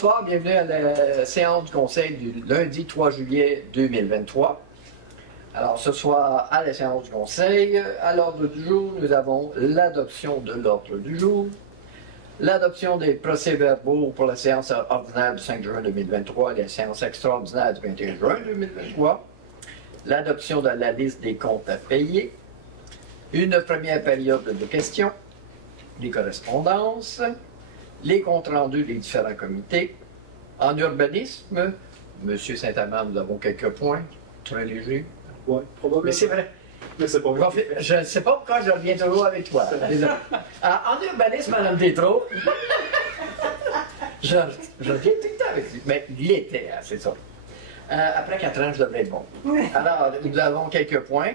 bonsoir, bienvenue à la séance du Conseil du lundi 3 juillet 2023. Alors, ce soir, à la séance du Conseil, à l'ordre du jour, nous avons l'adoption de l'ordre du jour, l'adoption des procès-verbaux pour la séance ordinaire du 5 juin 2023 et la séance extraordinaire du 21 juin 2023, l'adoption de la liste des comptes à payer, une première période de questions, les correspondances, les comptes rendus des différents comités. En urbanisme, M. Saint-Amand, nous avons quelques points, très légers. Oui, probablement. Mais c'est vrai. Mais c'est pas vrai. Je ne sais pas pourquoi je reviens toujours avec toi. En urbanisme, Mme Tétrault, je reviens tout le temps avec lui. Mais l'été, hein, c'est ça. Après 4 ans, je devrais être bon. Alors, nous avons quelques points.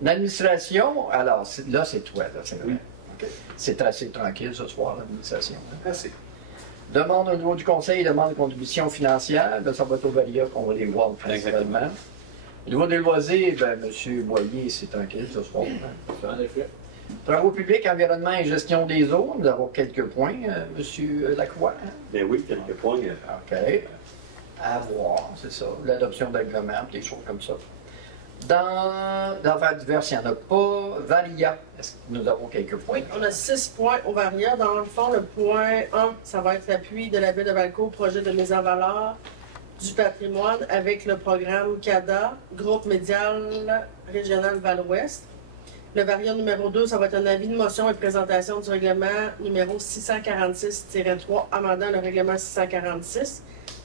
L'administration, alors là, c'est toi, là, c'est vrai. Oui. Okay. C'est assez tranquille ce soir, l'administration. Hein? Assez. Demande au niveau du conseil, demande de contribution financière. Là, ça va être au Varia qu'on va les voir principalement. Au niveau des loisirs, ben, M. Boyer, c'est tranquille ce soir. Hein? En effet. Travaux publics, environnement et gestion des eaux, nous avons quelques points. M. Lacroix. Hein? Ben oui, quelques points. OK. À voir, c'est ça. L'adoption d'agréments, des choses comme ça. Dans l'affaire diverse, il n'y en a pas. Varia, est-ce que nous avons quelques points? Oui, on a 6 points au Varia. Dans le fond, le point 1, ça va être l'appui de la Ville de Valcourt au projet de mise en valeur du patrimoine avec le programme CADA, Groupe médial régional Val-Ouest. Le Varia numéro 2, ça va être un avis de motion et présentation du règlement numéro 646-3, amendant le règlement 646,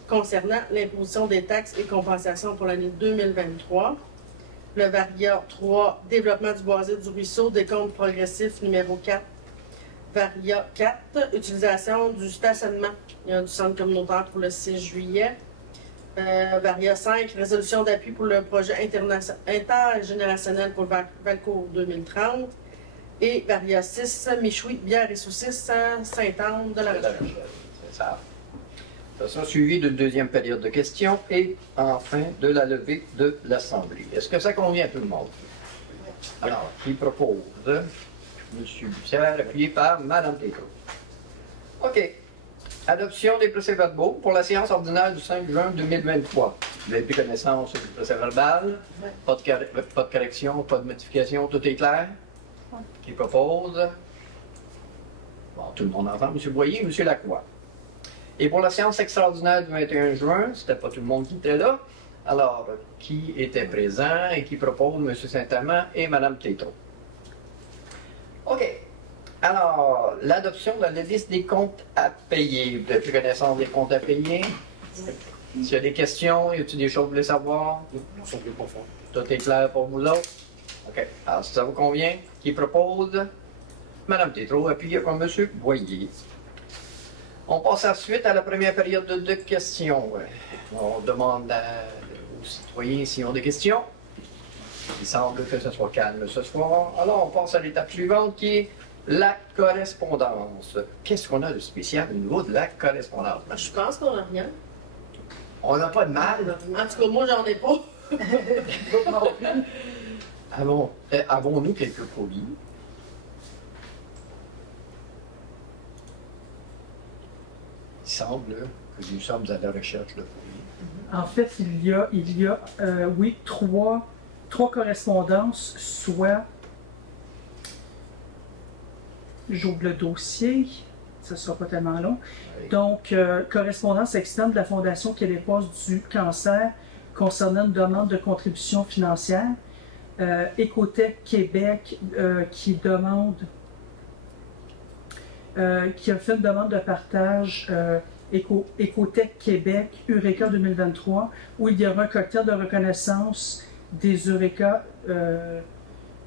concernant l'imposition des taxes et compensations pour l'année 2023. Le Varia 3, développement du boisé du ruisseau, décompte progressif numéro 4. Varia 4, utilisation du stationnement du centre communautaire pour le 6 juillet. Varia 5, résolution d'appui pour le projet intergénérationnel pour Valcourt 2030. Et Varia 6, Michoui, bière et saucisses, Sainte-Anne de la Recherche. C'est ça. Ça sera suivi d'une deuxième période de questions et enfin de la levée de l'Assemblée. Est-ce que ça convient à tout le monde? Alors, qui propose? M. Bussière, appuyé par Mme Tétrault. OK. Adoption des procès-verbaux pour la séance ordinaire du 5 juin 2023. Vous avez pris connaissance du procès-verbal? Pas de correction, pas de modification, tout est clair? Qui propose? Bon, tout le monde entend. M. Boyer, M. Lacroix. Et pour la séance extraordinaire du 21 juin, c'était pas tout le monde qui était là. Alors, qui était présent et qui propose M. Saint-Amand et Mme Tétrault? OK. Alors, l'adoption de la liste des comptes à payer. Vous avez pris connaissance des comptes à payer? S'il y a des questions, y a-t-il des choses que vous voulez savoir? On s'en fait pas fort. Tout est clair pour vous autres? OK. Alors, si ça vous convient, qui propose? Mme Tétrault, appuyée par M. Boyer. On passe ensuite à la première période de questions. On demande aux citoyens s'ils ont des questions. Il semble que ce soit calme ce soir. Alors, on passe à l'étape suivante qui est la correspondance. Qu'est-ce qu'on a de spécial au niveau de la correspondance? Je pense qu'on n'a rien. On n'a pas de mal. En tout cas, moi, j'en ai pas. Avons-nous quelques colis? Il semble que nous sommes à la recherche de colis. En fait, il y a oui, trois correspondances, soit, j'ouvre le dossier, ça ne sera pas tellement long. Oui. Donc, correspondance externe de la Fondation québécoise du cancer concernant une demande de contribution financière. Écotech Québec qui a fait une demande de partage Écotech Québec Eureka 2023, où il y aura un cocktail de reconnaissance des Eureka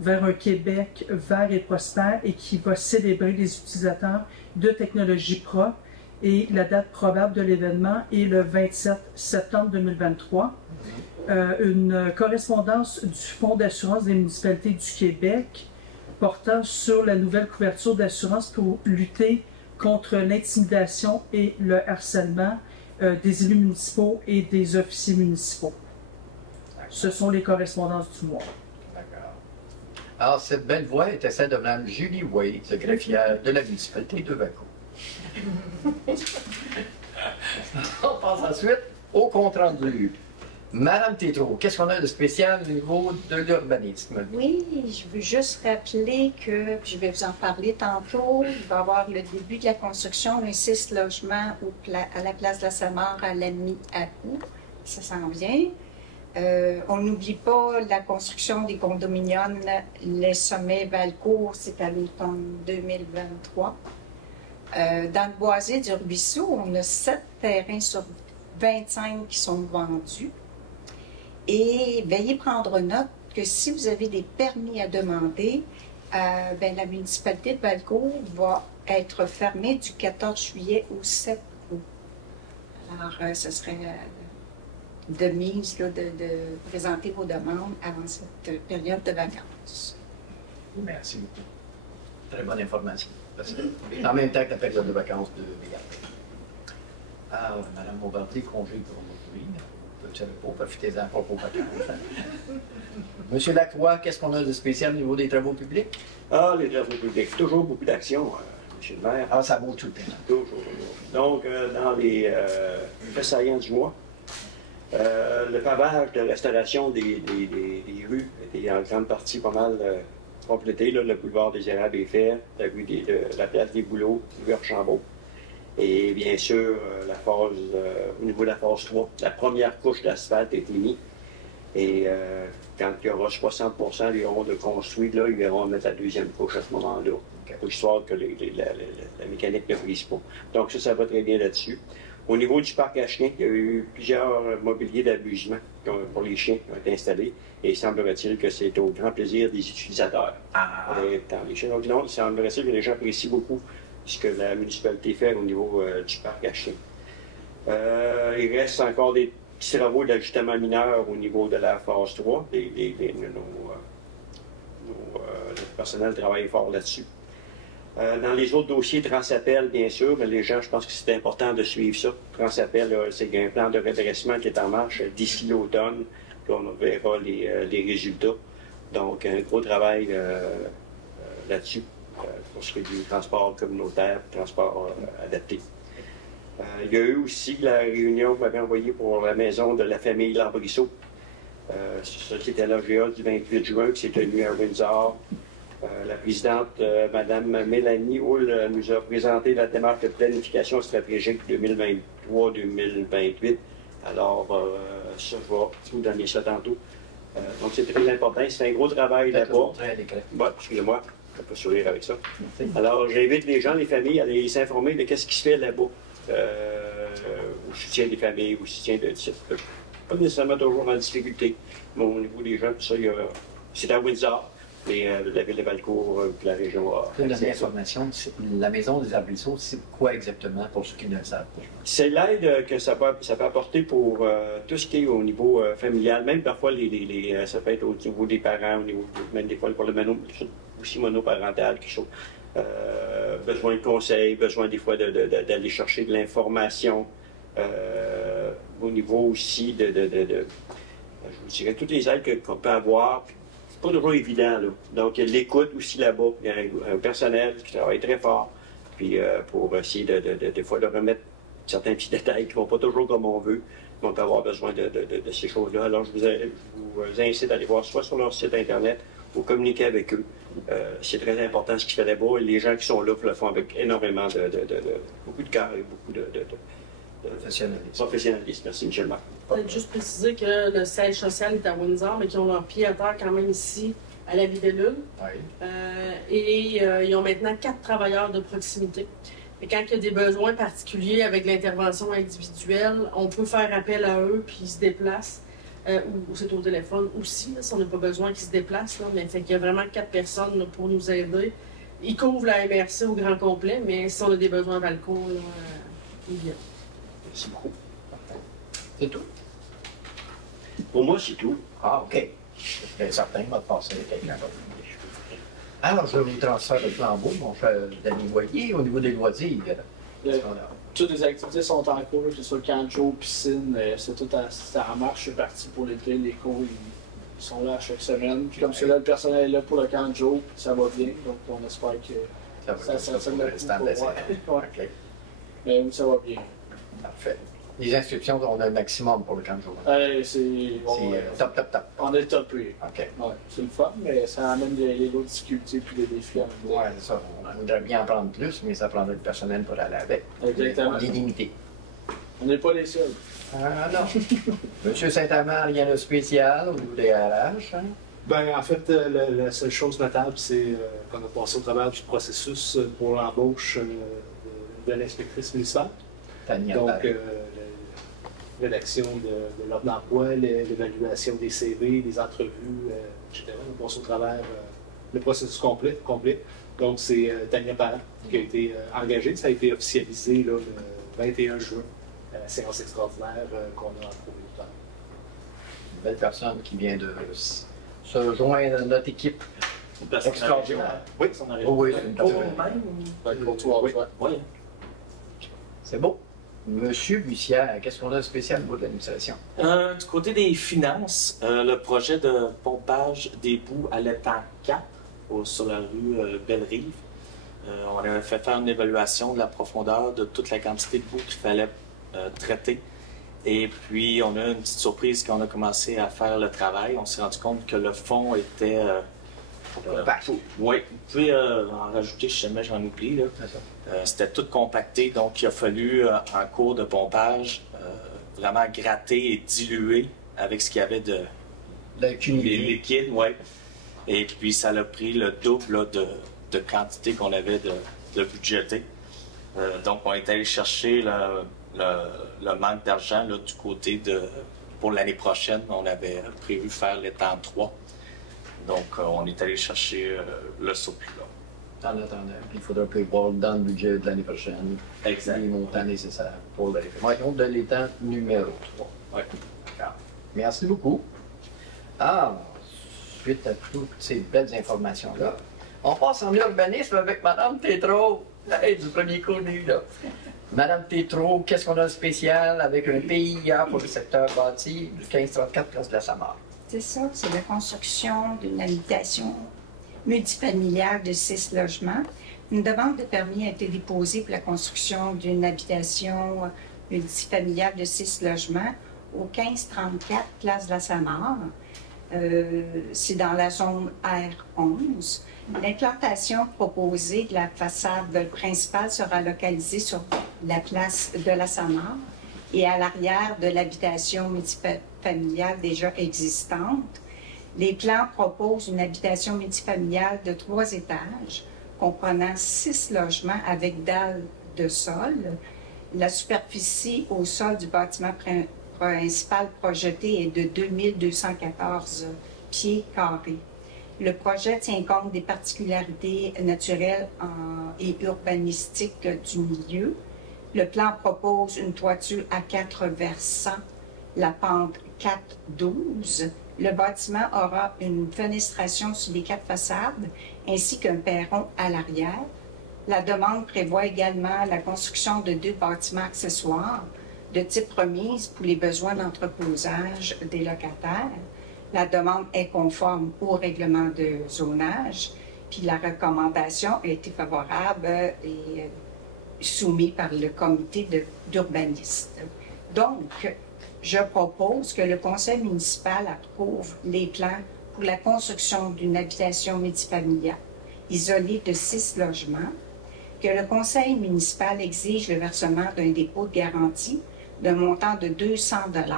vers un Québec vert et prospère et qui va célébrer les utilisateurs de technologies propres. Et la date probable de l'événement est le 27 septembre 2023. Une correspondance du Fonds d'assurance des municipalités du Québec portant sur la nouvelle couverture d'assurance pour lutter contre l'intimidation et le harcèlement des élus municipaux et des officiers municipaux. Ce sont les correspondances du mois. D'accord. Alors, cette belle voix était celle de Mme Julie Wade, greffière de la municipalité de Valcourt. On passe ensuite au compte-rendu. Madame Tétrault, qu'est-ce qu'on a de spécial au niveau de l'urbanisme? Oui, je veux juste rappeler que, je vais vous en parler tantôt, il va y avoir le début de la construction d'un 6 logements à la place de la Samar à l'Ami à Août. Ça s'en vient. On n'oublie pas la construction des condominiums, les sommets Valcourt, c'est à l'automne 2023. Dans le boisé du Ruisseau, on a 7 terrains sur 25 qui sont vendus. Et veuillez prendre note que si vous avez des permis à demander, la municipalité de Valcourt va être fermée du 14 juillet au 7 août. Alors, ce serait de mise là, de présenter vos demandes avant cette période de vacances. Merci beaucoup. Très bonne information. En même temps que la période de vacances de Bégarde. Ah, Mme Bombardier, congé pour aujourd'hui. Vous savez pas, profitez-en pas pour vacances. Monsieur Lacroix, qu'est-ce qu'on a de spécial au niveau des travaux publics? Ah, les travaux publics, toujours beaucoup d'actions, monsieur le maire. Ah, ça vaut tout le temps. Toujours. Donc, dans les faits saillants du mois, le pavage de restauration des rues était en grande partie pas mal complété. Là, le boulevard des Érables est fait, la rue la place des Bouleaux, rue Archambault. Et bien sûr, au niveau de la phase 3, la première couche d'asphalte est mise. Et quand il y aura 60% des ronds de construits, là, ils verront mettre la deuxième couche à ce moment-là, pour histoire que la mécanique ne brise pas. Donc ça va très bien là-dessus. Au niveau du parc à chiens, il y a eu plusieurs mobiliers d'abusement pour les chiens qui ont été installés. Et il semblerait-il que c'est au grand plaisir des utilisateurs. Dans les chiens. Donc non, il semblerait-il que les gens apprécient beaucoup ce que la municipalité fait au niveau du parc à chiens. Il reste encore des petits travaux d'ajustement mineur au niveau de la phase 3. Le personnel travaille fort là-dessus. Dans les autres dossiers, Transappel, bien sûr, mais les gens, je pense que c'est important de suivre ça. Transappel, c'est un plan de redressement qui est en marche d'ici l'automne. On verra les résultats. Donc, un gros travail là-dessus pour ce qui est du transport communautaire, transport adapté. Il y a eu aussi la réunion que vous m'avez envoyée pour la maison de la famille Lambrisseau. C'est ça qui était à l'AGA du 28 juin, qui s'est tenue à Windsor. La présidente, Mme Mélanie Houle, nous a présenté la démarche de planification stratégique 2023-2028. Alors, ça, je vais vous donner ça tantôt. Donc, c'est très important. C'est un gros travail là-bas. Bon, excusez-moi, je ne peux pas sourire avec ça. Alors, j'invite les gens, les familles, à aller s'informer de ce qui se fait là-bas. Au soutien des familles, au soutien de type. Pas nécessairement toujours en difficulté, mais au niveau des gens, tout ça, c'est à Windsor. Et la ville de Valcourt, la région a. Une dernière information, la maison des Arbrisseaux, c'est quoi exactement pour ceux qui ne le savent pas? C'est l'aide que ça peut apporter pour tout ce qui est au niveau familial, même parfois ça peut être au niveau des parents, au niveau même des fois pour le aussi monoparental, quelque chose. Besoin de conseils, besoin des fois d'aller chercher de l'information, au niveau aussi je vous dirais toutes les aides qu'on peut avoir. Pas toujours évident, là. Donc, il y a de l'écoute aussi là-bas. Il y a un personnel qui travaille très fort. Puis, pour essayer des fois de remettre certains petits détails qui ne vont pas toujours comme on veut. Mais on peut avoir besoin de ces choses-là. Alors, je vous incite à aller voir soit sur leur site Internet ou communiquer avec eux. C'est très important ce qu'ils font là-bas. Les gens qui sont là le font avec énormément beaucoup de cœur et beaucoup de professionnalisme. Merci, Michel Marc. Peut-être juste préciser que le siège social est à Windsor, mais qu'ils ont leur pied à terre quand même ici, à la Libellule. Oui. Ils ont maintenant 4 travailleurs de proximité. Et quand il y a des besoins particuliers avec l'intervention individuelle, on peut faire appel à eux, puis ils se déplacent. Ou c'est au téléphone aussi, là, si on n'a pas besoin qu'ils se déplacent. Là, mais fait qu'il y a vraiment 4 personnes là, pour nous aider. Ils couvrent la MRC au grand complet, mais si on a des besoins à Valcourt, ils viennent. Merci beaucoup. C'est tout? Pour moi, c'est tout. Ah, OK. Je suis certain qu'il va passer quelqu'un d'autre. Alors, je vous transfère le flambeau, mon cher Danny Boyer, au niveau des loisirs. Toutes les activités sont en cours, que ce soit camp de jour, piscine, c'est tout en marche, c'est parti pour l'été, les cours ils sont là chaque semaine. Puis comme cela, le personnel est là pour le camp de jour, ça va bien, donc on espère que ça va le restant de la Mais ça va bien. Parfait. Les inscriptions, on a le maximum pour le camp de jour. C'est Top, top, top. on est topé. OK. Ouais, c'est le fun, mais ça amène les autres difficultés puis des défis en même temps. Ouais, c'est ça. On voudrait bien en prendre plus, mais ça prendrait du personnel pour aller avec. Exactement. On est limité. On n'est pas les seuls. Ah non. Monsieur Saint-Amand, rien de spécial au niveau des RH. Hein? Ben, en fait, la seule chose notable, c'est qu'on a passé au travers du processus pour l'embauche de l'inspectrice municipale. Tania Donc, Barré. rédaction de l'offre d'emploi, l'évaluation des CV, des entrevues, etc. On passe au travers le processus complet. Donc, c'est Tania Parent qui a été engagée. Ça a été officialisé là, le 21 juin à la séance extraordinaire qu'on a approuvée tout à l'heure. Une belle personne qui vient de se joindre à notre équipe. Une personne Extraordinaire. Oui, son arrivée. Oh oui, c'est une personne. Courtois, Oui. ouais. Oui. C'est beau. Monsieur Bussière, qu'est-ce qu'on a de spécial pour l'administration? Du côté des finances, le projet de pompage des boues à l'étang 4 sur la rue Belle-Rive. On avait fait faire une évaluation de la profondeur de toute la quantité de boue qu'il fallait traiter. Et puis, on a une petite surprise quand on a commencé à faire le travail. On s'est rendu compte que le fond était... oui, vous pouvez en rajouter si jamais j'en oublie. Là. C'était tout compacté, donc il a fallu, en cours de pompage, vraiment gratter et diluer avec ce qu'il y avait de les liquides. Ouais. Et puis, ça a pris le double là, de quantité qu'on avait de budgété. Donc, on est allé chercher le manque d'argent du côté pour l'année prochaine. On avait prévu faire l'étang 3. Donc, on est allé chercher le surplus là. En attendant, il faudra prévoir dans le budget de l'année prochaine Exact. les montants nécessaires pour la réformation de l'étang numéro 3. Ouais. D'accord. Merci beaucoup. Suite à toutes ces belles informations-là, on passe en urbanisme avec Mme Tétrault. Hey, du premier connu, là. Madame Tétrault, qu'est-ce qu'on a de spécial avec un PIA pour le secteur bâti du 1534 Place de la Samar? C'est ça, c'est la construction d'une habitation multifamiliale de 6 logements. Une demande de permis a été déposée pour la construction d'une habitation multifamiliale de 6 logements au 1534 Place de la Samar. C'est dans la zone R11. L'implantation proposée de la façade principale sera localisée sur la place de la Samar et à l'arrière de l'habitation multifamiliale déjà existante. Les plans proposent une habitation multifamiliale de 3 étages, comprenant 6 logements avec dalles de sol. La superficie au sol du bâtiment principal projeté est de 2214 pieds carrés. Le projet tient compte des particularités naturelles et urbanistiques du milieu. Le plan propose une toiture à 4 versants, la pente 4,12. Le bâtiment aura une fenestration sur les 4 façades ainsi qu'un perron à l'arrière. La demande prévoit également la construction de 2 bâtiments accessoires de type remise pour les besoins d'entreposage des locataires. La demande est conforme au règlement de zonage, puis la recommandation a été favorable et soumise par le comité d'urbanistes. Donc, je propose que le conseil municipal approuve les plans pour la construction d'une habitation multifamiliale isolée de 6 logements, que le conseil municipal exige le versement d'un dépôt de garantie d'un montant de 200 $,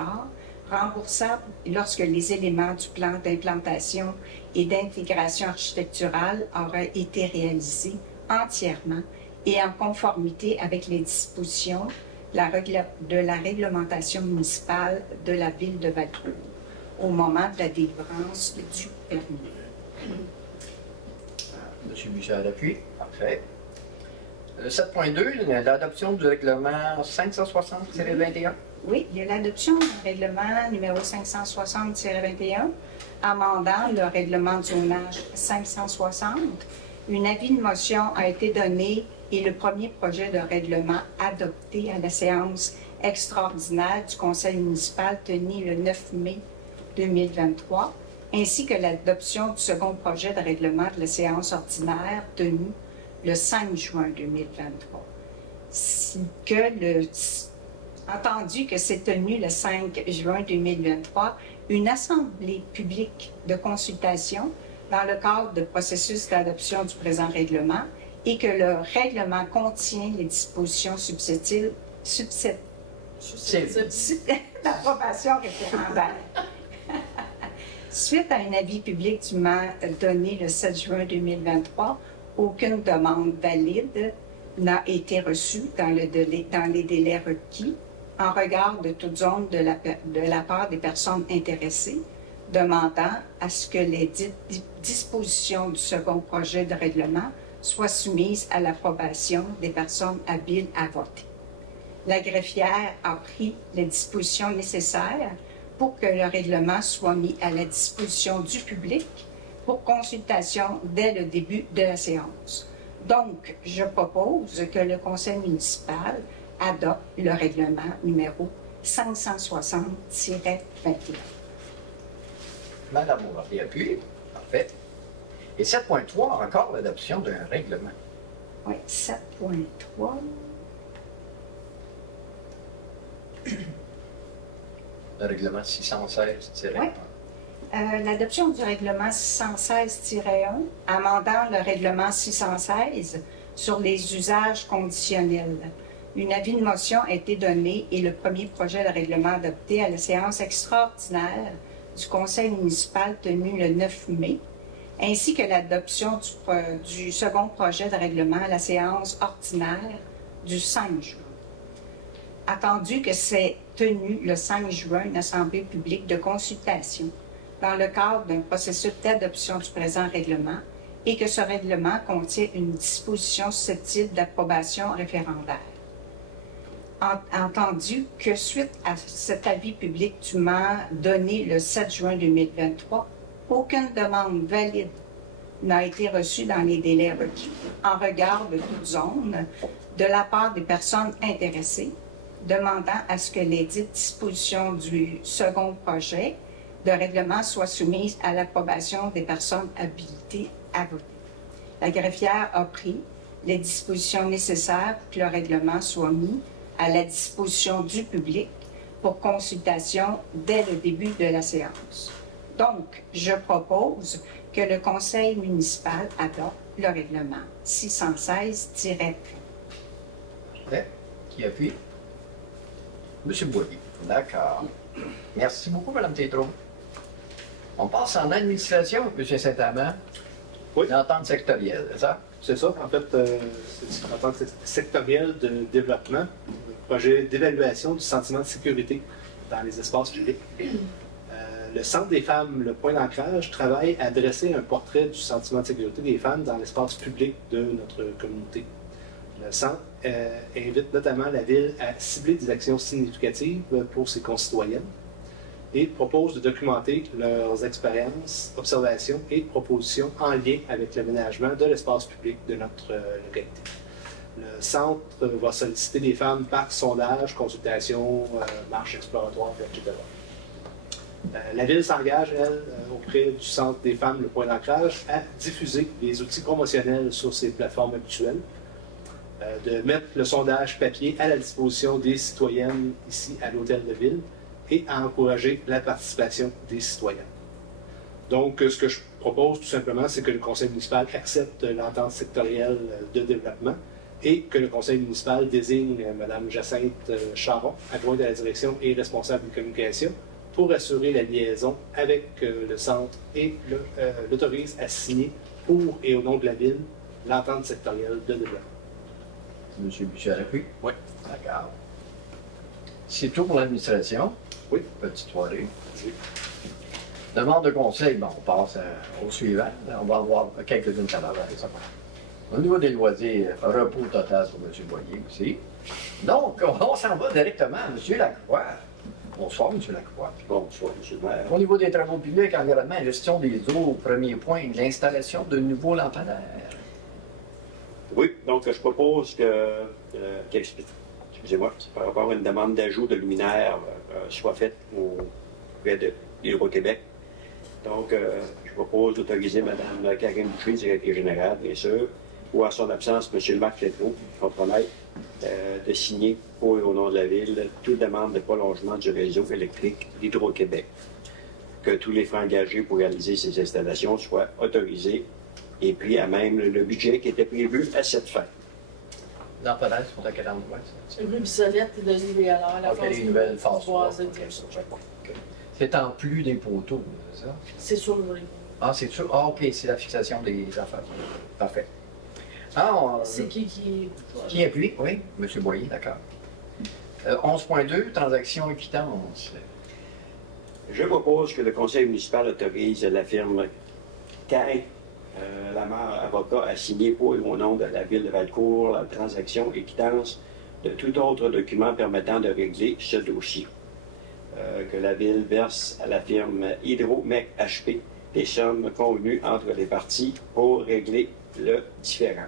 remboursable lorsque les éléments du plan d'implantation et d'intégration architecturale auraient été réalisés entièrement et en conformité avec les dispositions de la réglementation municipale de la ville de Valcourt au moment de la délivrance du permis. Monsieur Bussière appuie. Parfait. 7.2, l'adoption du règlement 560-21. Oui, il y a l'adoption du règlement numéro 560-21, amendant le règlement de zonage 560. Un avis de motion a été donné et le premier projet de règlement adopté à la séance extraordinaire du conseil municipal tenue le 9 mai 2023, ainsi que l'adoption du second projet de règlement de la séance ordinaire tenue le 5 juin 2023. Que Entendu que s'est tenue le 5 juin 2023 une assemblée publique de consultation dans le cadre du processus d'adoption du présent règlement et que le règlement contient les dispositions d'approbation référendaire. Suite à un avis public du maire donné le 7 juin 2023, aucune demande valide n'a été reçue dans les délais requis en regard de toute zone de la part des personnes intéressées, demandant à ce que les dispositions du second projet de règlement soient soumises à l'approbation des personnes habiles à voter. La greffière a pris les dispositions nécessaires pour que le règlement soit mis à la disposition du public pour consultation dès le début de la séance. Donc, je propose que le conseil municipal adopte le règlement numéro 560-21. Madame Bourdieu appuie. Parfait. Et 7.3, encore l'adoption d'un règlement. Oui, 7.3. Le règlement 616-1. Oui. L'adoption du règlement 616-1, amendant le règlement 616 sur les usages conditionnels. Une avis de motion a été donné et le premier projet de règlement adopté à la séance extraordinaire du conseil municipal tenue le 9 mai, ainsi que l'adoption du second projet de règlement à la séance ordinaire du 5 juin. Attendu que c'est tenu le 5 juin une assemblée publique de consultation dans le cadre d'un processus d'adoption du présent règlement et que ce règlement contient une disposition susceptible d'approbation référendaire. Entendu que suite à cet avis public du maire donné le 7 juin 2023, aucune demande valide n'a été reçue dans les délais requis en regard de toute zone de la part des personnes intéressées, demandant à ce que les dites dispositions du second projet de règlement soient soumises à l'approbation des personnes habilitées à voter. La greffière a pris les dispositions nécessaires pour que le règlement soit mis à la disposition du public pour consultation dès le début de la séance. Donc, je propose que le conseil municipal adopte le règlement 616-1. Qui appuie? Monsieur Boilly. D'accord. Merci beaucoup, Mme Tétrault. On passe en administration, M. Saint-Amand. Oui. L'entente sectorielle, c'est ça? C'est ça. En fait, c'est une entente sectorielle de développement, un projet d'évaluation du sentiment de sécurité dans les espaces publics. Le Centre des femmes, le point d'ancrage, travaille à dresser un portrait du sentiment de sécurité des femmes dans l'espace public de notre communauté. Le Centre invite notamment la Ville à cibler des actions significatives pour ses concitoyennes et propose de documenter leurs expériences, observations et propositions en lien avec l'aménagement de l'espace public de notre localité. Le Centre va solliciter les femmes par sondage, consultation, marche exploratoire, etc. La Ville s'engage, elle, auprès du Centre des femmes, le point d'ancrage, à diffuser les outils promotionnels sur ses plateformes habituelles, de mettre le sondage papier à la disposition des citoyennes ici à l'Hôtel de Ville et à encourager la participation des citoyens. Donc, ce que je propose tout simplement, c'est que le conseil municipal accepte l'entente sectorielle de développement et que le conseil municipal désigne Mme Jacinthe Charon, adjointe à la direction et responsable de communication, pour assurer la liaison avec le centre et l'autorise à signer pour et au nom de la Ville l'entente sectorielle de développement. M. Buchet-Appuie? Oui. D'accord. C'est tout pour l'administration? Oui. Petite soirée. Oui. Demande de conseil, bon, on passe au suivant. On va avoir quelques-unes à l'avant. Au niveau des loisirs, repos total sur M. Boyer aussi. Donc, on s'en va directement à M. Lacroix. Bonsoir, M. Lacroix. Bonsoir, M. le maire. Au niveau des travaux publics, environnement et gestion des eaux, premier point, l'installation de nouveaux lampadaires. Oui, donc je propose excusez-moi, par rapport à une demande d'ajout de luminaires soit faite auprès de l'Hydro-Québec. Donc, je propose d'autoriser Mme Karine Boucher, directrice générale, bien sûr, ou en son absence, M. Marc Letneau, compromettre de signer pour et au nom de la Ville toute demande de prolongement du réseau électrique d'Hydro-Québec. Que tous les frais engagés pour réaliser ces installations soient autorisés et puis à même le budget qui était prévu à cette fin. L'empennage sont à quel endroit? Rue Bissonnette et de l'IVLR, la Ok, phase les nouvelles phases. boisées. C'est en plus des poteaux, c'est ça? C'est sûr, oui. Ah, c'est sûr. Ah, OK, c'est la fixation des affaires. Parfait. Ah, C'est qui qui appuie? Oui, M. Boyer, d'accord. 11.2, transaction et quittance. Je propose que le conseil municipal autorise la firme Cain Lamar Avocat à signer pour et au nom de la Ville de Valcourt la transaction et quittance de tout autre document permettant de régler ce dossier. Que la Ville verse à la firme Hydro-Mec HP des sommes convenues entre les parties pour régler le différend.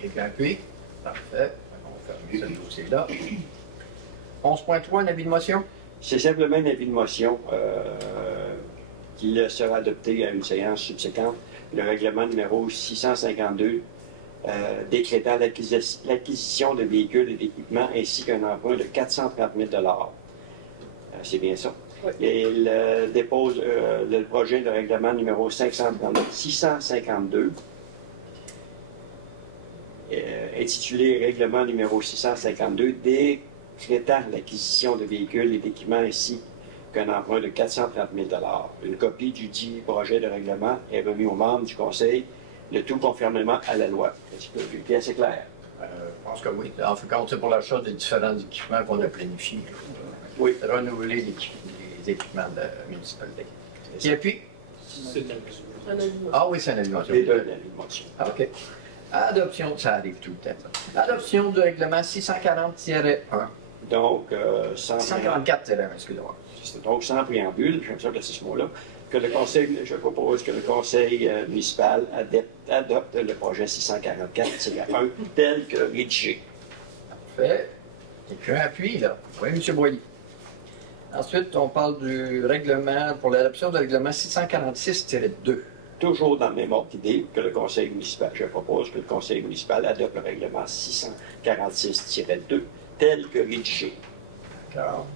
Quelqu'un appuie? Parfait. On va fermer ce dossier-là. 11.3, un avis de motion? C'est simplement un avis de motion qui sera adopté à une séance subséquente. Le règlement numéro 652 décrétant l'acquisition de véhicules et d'équipements ainsi qu'un emprunt de 430 000 c'est bien ça. Oui. Et il dépose le projet de règlement numéro 652 intitulé Règlement numéro 652 décrétant l'acquisition de véhicules et d'équipements ainsi qu'un emprunt de 430 000 Une copie du dit projet de règlement est remise aux membres du Conseil, le tout conformément à la loi. Est-ce que c'est assez clair? Je pense que oui. En fait, compte, c'est pour l'achat des différents équipements qu'on a planifiés. Oui. Renouveler les équipements de la municipalité. Qui appuie? C'est un avis. Ah oui, c'est un avis de motion. Les deux avis de motion. Ah, OK. Adoption, ça arrive tout le temps. Adoption du règlement 640-1. Donc, sans 644-1, excusez-moi. Donc, sans préambule, j'aime ça placer ce mot-là, je propose que le conseil municipal adopte le projet 644-1 tel que rédigé. Parfait. Quelqu'un appuie, là. Oui, M. Boyer. Ensuite, on parle du règlement, pour l'adoption du règlement 646-2. Toujours dans le même ordre d'idée que le conseil municipal. Je propose que le conseil municipal adopte le règlement 646-2 tel que rédigé. D'accord.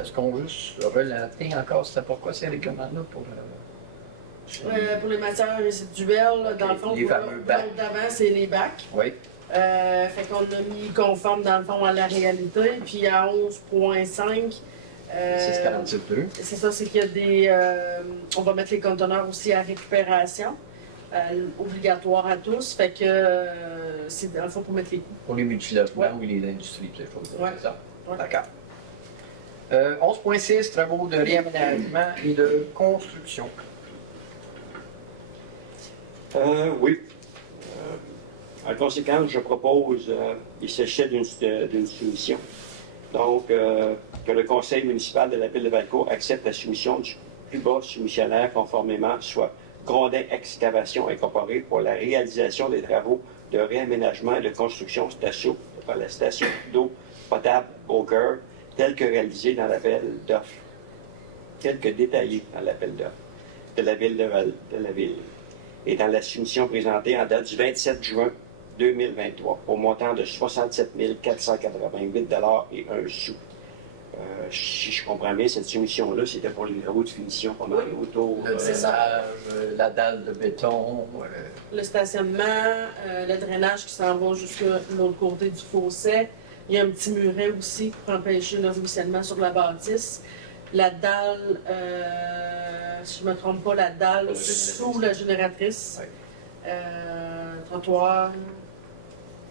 Est-ce qu'on veut juste relater encore, c'est pourquoi ces règlements-là pour les matières résiduelles, Ok, dans le fond, les fameux bacs. d'avant, c'est les bacs. Oui. Fait qu'on a mis conforme, dans le fond, à la réalité. Puis à 11.5, 646-2. c'est ça, c'est qu'il y a des... on va mettre les conteneurs aussi à récupération, obligatoire à tous. Fait que c'est dans le fond pour mettre les coûts. Pour les multilogements Ouais. ou les industries, ces choses-là. Ouais. C'est ça. Ouais. D'accord. 11.6, travaux de réaménagement et de construction. Oui. En conséquence, je propose, il s'agissait d'une soumission, donc que le conseil municipal de la ville de Valcourt accepte la soumission du plus bas soumissionnaire conformément, soit Grondin Excavation Incorporée pour la réalisation des travaux de réaménagement et de construction par la station d'eau potable au cœur, tel que réalisé dans l'appel d'offres, tel que détaillé dans l'appel d'offres de la ville de la ville, et dans la soumission présentée en date du 27 juin 2023, au montant de 67 488 et 1 sou. Si je comprends bien, cette soumission-là, c'était pour les travaux de finition pas mal autour. Le c'est ça. drainage, la dalle de béton. Le stationnement, le drainage qui s'en va jusqu'à l'autre côté du fossé. Il y a un petit muret aussi pour empêcher le ruissellement sur la bâtisse. La dalle, si je ne me trompe pas, la dalle sous la génératrice. Oui. Trottoir.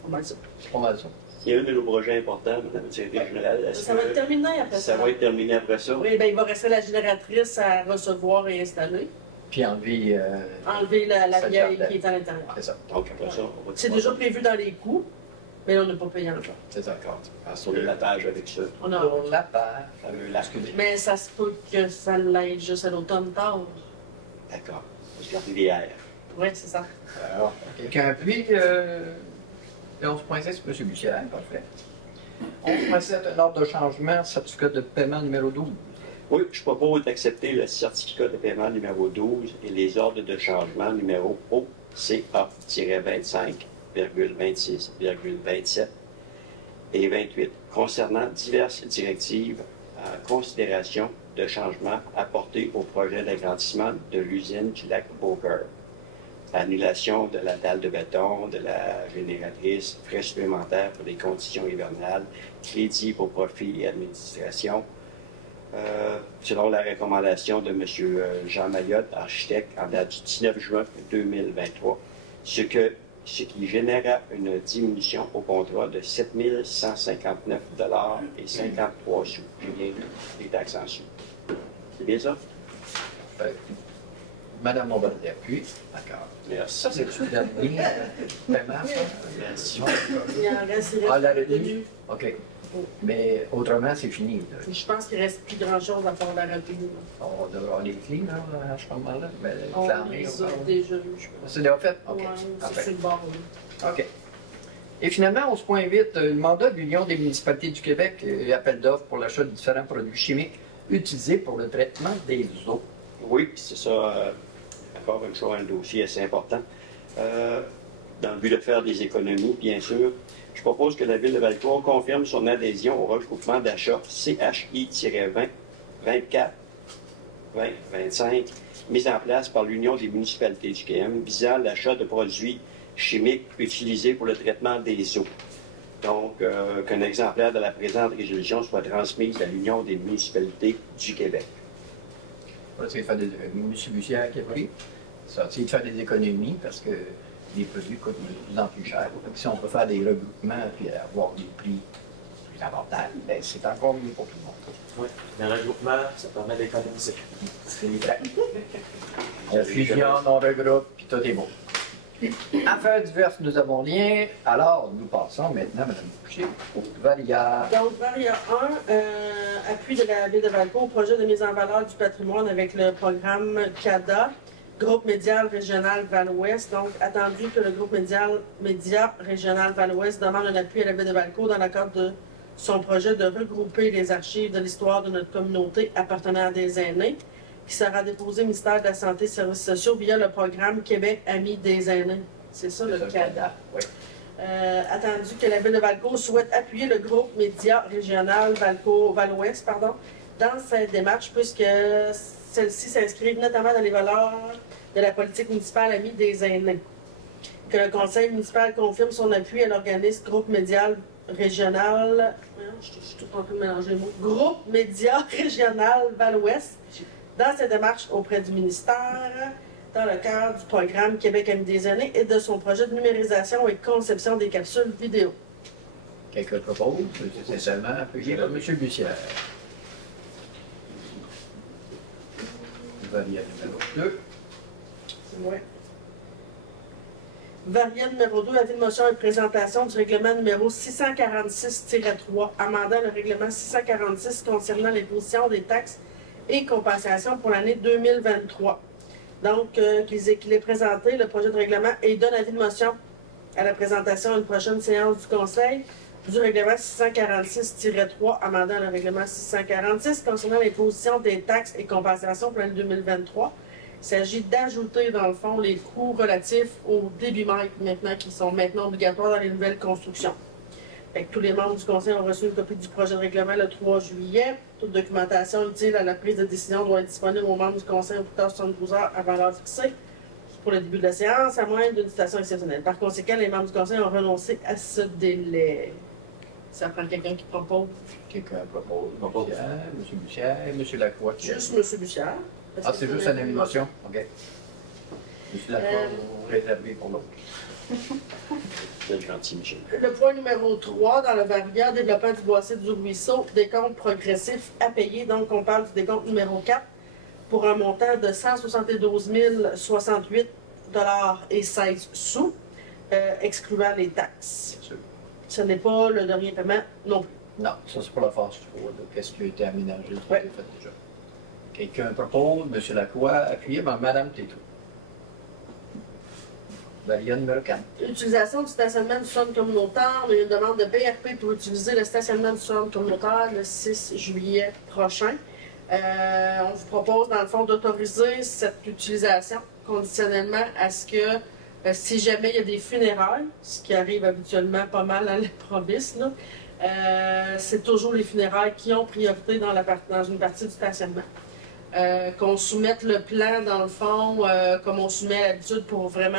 Pas mal ça. C'est pas mal ça. Il y a un de nos projets importants, Mme la secrétaire générale. Ça va être terminé après ça. Ça va être terminé après ça. Oui, ben, il va rester la génératrice à recevoir et installer. Puis enlever. Enlever la Ça vieille garde. qui est à l'intérieur. C'est ça. Donc après ça, on va C'est déjà prévu dans les coûts, mais on n'a pas payé encore. C'est ça, d'accord. sur le latage avec ça. On a... Pour la paire. Fameux lac. Mais ça se peut que ça l'aide juste à l'automne tard. D'accord. Parce que la rivière. Oui, c'est ça. Alors, quelqu'un appuie le 11.6, M. Bussière, parfait. 11.7, un ordre de changement, certificat de paiement numéro 12. Oui, je propose d'accepter le certificat de paiement numéro 12 et les ordres de changement numéro OCA-25,26,27 et 28 concernant diverses directives en considération de changements apportés au projet d'agrandissement de l'usine du lac Beaucoeur. Annulation de la dalle de béton, de la génératrice, frais supplémentaires pour les conditions hivernales, crédit pour profit et administration, selon la recommandation de M. Jean Mayotte, architecte, en date du 19 juin 2023, ce qui généra une diminution au contrat de 7 159,53 sous. J'ai bien lu les taxes en sous. C'est bien ça? Madame Bombardier appuie. D'accord. Merci. Ça, c'est le dernier paiement. Merci. Il en reste, Ah, la retenu. retenue? OK. Mais autrement, c'est fini. Là. Je pense qu'il ne reste plus grand-chose à faire de la retenue. On devrait avoir les clés là, à ce moment-là. Mais On clairement, les a on- déjà vus, je pense. C'est déjà fait? OK. Ouais, c'est Parfait. sur le bord. là. OK. Et finalement, on se point vite, le mandat de l'Union des municipalités du Québec et appel d'offres pour l'achat de différents produits chimiques utilisés pour le traitement des eaux. Oui, c'est ça. Encore une fois, un dossier assez important. Dans le but de faire des économies, bien sûr, je propose que la Ville de Valcourt confirme son adhésion au regroupement d'achat CHI-20 24 2025 mis en place par l'Union des municipalités du QM visant l'achat de produits chimiques utilisés pour le traitement des eaux. Donc, qu'un exemplaire de la présente résolution soit transmise à l'Union des municipalités du Québec. On va essayer de faire des M. Bussière qui a pris. Ça, essayer de faire des économies parce que les produits coûtent de plus en plus cher. Donc, si on peut faire des regroupements et avoir des prix plus abordables, ben, c'est encore mieux pour tout le monde. Oui, le regroupement, ça permet d'économiser. C'est vrai. On fusionne, on regroupe, puis tout est beau. Affaires diverses, nous avons rien. Alors, nous passons maintenant, Mme Boucher, au Varia. Donc, Varia 1, appui de la Ville de Valcourt au projet de mise en valeur du patrimoine avec le programme CADA, Groupe médial régional Val-Ouest. Donc, attendu que le groupe média régional Val-Ouest demande un appui à la Ville de Valcourt dans le cadre de son projet de regrouper les archives de l'histoire de notre communauté appartenant à des aînés, qui sera déposé au ministère de la Santé et des Services sociaux via le programme Québec Amis des aînés. C'est ça le CADA. Oui. Attendu que la Ville de Valcourt souhaite appuyer le groupe média régional Val-Ouest dans cette démarche, puisque celle-ci s'inscrit notamment dans les valeurs de la politique municipale Amis des aînés. Que le conseil municipal confirme son appui à l'organisme groupe médial régional. Je suis tout en train de mélanger les mots. Groupe média régional Val-Ouest dans cette démarche auprès du ministère, dans le cadre du programme Québec Amis des aînés et de son projet de numérisation et conception des capsules vidéo. Quelqu'un propose, c'est seulement appuyé par M. Bussière. Varia numéro 2. Oui. Varia numéro 2, avis de motion et présentation du règlement numéro 646-3, amendant le règlement 646 concernant l'imposition des taxes et compensations pour l'année 2023. Donc, qu'il est présenté, le projet de règlement, et donne avis de motion à la présentation à une prochaine séance du Conseil du règlement 646-3, amendant le règlement 646 concernant l'imposition des taxes et compensations pour l'année 2023. Il s'agit d'ajouter, dans le fond, les coûts relatifs aux débitmètres maintenant, qui sont maintenant obligatoires dans les nouvelles constructions. Fait que tous les membres du Conseil ont reçu une copie du projet de règlement le 3 juillet. Toute documentation utile à la prise de décision doit être disponible aux membres du Conseil au plus tard 72 heures avant l'heure fixée pour le début de la séance, à moins d'une citation exceptionnelle. Par conséquent, les membres du Conseil ont renoncé à ce délai. Ça prend quelqu'un qui propose. Quelqu'un propose. M. Bussière, M. Lacroix. Juste M. Bussière. Ah, c'est juste une animation? OK. M. Lacroix, réservé pour l'autre. Vous êtes gentil, Michel. Le point numéro 3, dans le Varia, développement du boissé du ruisseau, décompte progressif à payer. Donc, on parle du décompte numéro 4 pour un montant de 172 068 et 16 sous, excluant les taxes. Bien sûr. Ce n'est pas le dernier paiement non plus. Non, ça c'est pour la phase 3. Qu'est-ce qui a été aménagé? Ça Ouais. a été fait déjà. Quelqu'un propose, M. Lacroix, appuyé par Mme Tétou. Varia numéro 4. Utilisation du stationnement du centre communautaire. On a une demande de PRP pour utiliser le stationnement du centre communautaire le 6 juillet prochain. On vous propose, dans le fond, d'autoriser cette utilisation conditionnellement à ce que, si jamais il y a des funérailles, ce qui arrive habituellement pas mal à l'improviste, c'est toujours les funérailles qui ont priorité dans une partie du stationnement. Qu'on soumette le plan, dans le fond, comme on soumet à l'habitude pour vraiment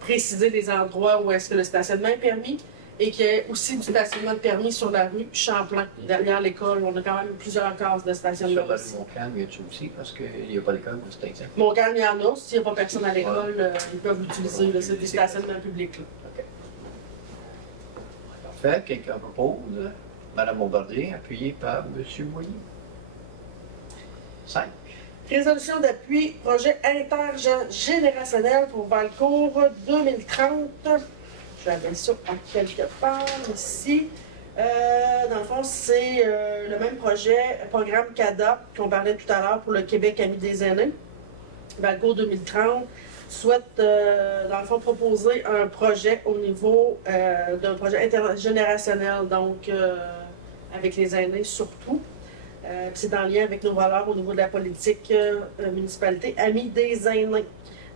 préciser les endroits où est-ce que le stationnement est permis et qu'il y ait aussi du stationnement de permis sur la rue Champlain, derrière l'école. On a quand même plusieurs cases de stationnement. Sur la rue Montcalm, il y a tout aussi, parce qu'il n'y a pas d'école, c'est exact. Montcalm, il y en a. S'il n'y a pas personne à l'école, ils peuvent l'utiliser. C'est du stationnement public. Là. OK. Parfait. Quelqu'un propose? Madame Bombardier, appuyée par M. Boyer. 5. Résolution d'appui, projet intergénérationnel pour Valcourt 2030. J'avais ça à quelque part ici. Dans le fond, c'est le même projet, programme CADA, qu'on parlait tout à l'heure pour le Québec Ami des aînés. Valcourt 2030 souhaite, dans le fond, proposer un projet au niveau d'un projet intergénérationnel, donc avec les aînés surtout. C'est en lien avec nos valeurs au niveau de la politique municipalité Amis des aînés.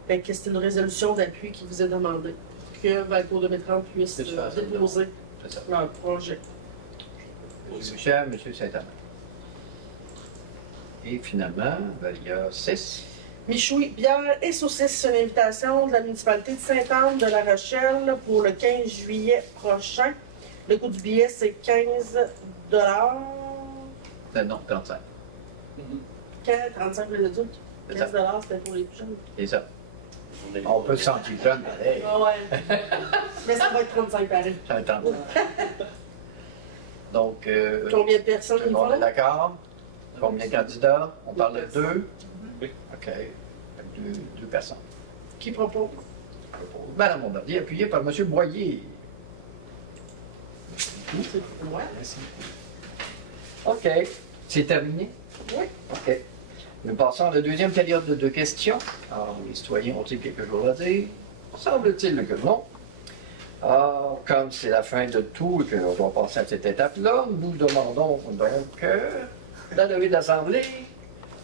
C'est une résolution d'appui qui vous est demandée pour que Valcourt 2030 puisse déposer un projet. Cher M. Saint-Amand. Et finalement, il y a 6. Michoui, bière et saucisses, une invitation de la municipalité de Sainte-Anne-de-la-Rochelle pour le 15 juillet prochain. Le coût du billet, c'est 15 $. Non, 35. 35 pour les adultes. 15 $, c'était pour les plus jeunes. C'est ça. On peut se sentir jeune, pareil. Ah ouais. Mais ça va être 35 pareil. Ça va être 35. Donc, combien de personnes tout le monde est d'accord? Combien de candidats? On parle de 2? Oui. OK. Deux personnes. Qui propose? Madame Bombardier, appuyée par M. Boyer. C'est pour moi. Merci. OK. C'est terminé? Oui. OK. Nous passons à la deuxième période de questions. Alors, les citoyens ont-ils quelque chose à dire? Semble-t-il que non. Alors, comme c'est la fin de tout et qu'on doit passer à cette étape-là, nous demandons donc la levée de l'Assemblée.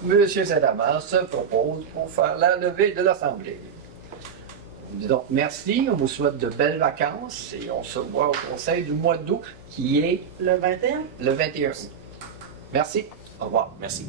M. Saint-Amand se propose pour faire la levée de l'Assemblée. Donc, merci, on vous souhaite de belles vacances et on se voit au conseil du mois d'août qui est Le 21? le 21 août. Merci, au revoir. Merci.